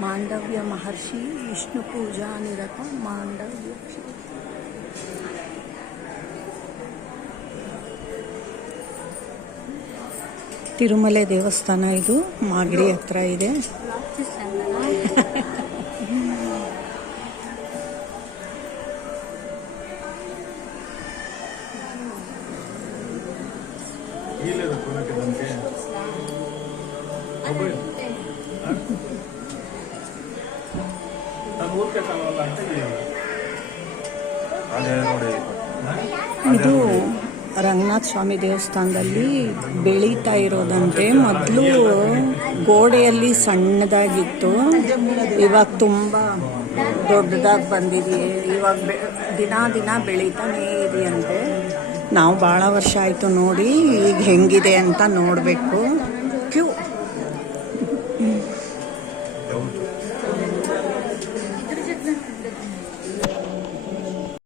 ಮಾಂಡವ್ಯ ಮಹರ್ಷಿ ವಿಷ್ಣು ಪೂಜಾ ನಿರತ ಮಾಂಡವ್ಯ ತಿರುಮಲೆ ದೇವಸ್ಥಾನ ಇದು ಮಾಗಡಿ ಹತ್ರ ಇದೆ వీలేదు ಇದು ರಂಗನಾಥ ಸ್ವಾಮಿ ದೇವಸ್ಥಾನದಲ್ಲಿ ಬೆಳೀತಾ ಇರೋದಂತೆ. ಮೊದಲು ಗೋಡೆಯಲ್ಲಿ ಸಣ್ಣದಾಗಿತ್ತು. ಇವಾಗ ತುಂಬ ದೊಡ್ಡದಾಗಿ ಬಂದಿದೆ. ಇವಾಗ ದಿನ ದಿನ ಬೆಳೀತಾನೇ ಇದೆಯಂತೆ. ನಾವು ಭಾಳ ವರ್ಷ ಆಯಿತು ನೋಡಿ ಈಗ ಹೆಂಗಿದೆ ಅಂತ ನೋಡಬೇಕು. ಕ್ಯೂ.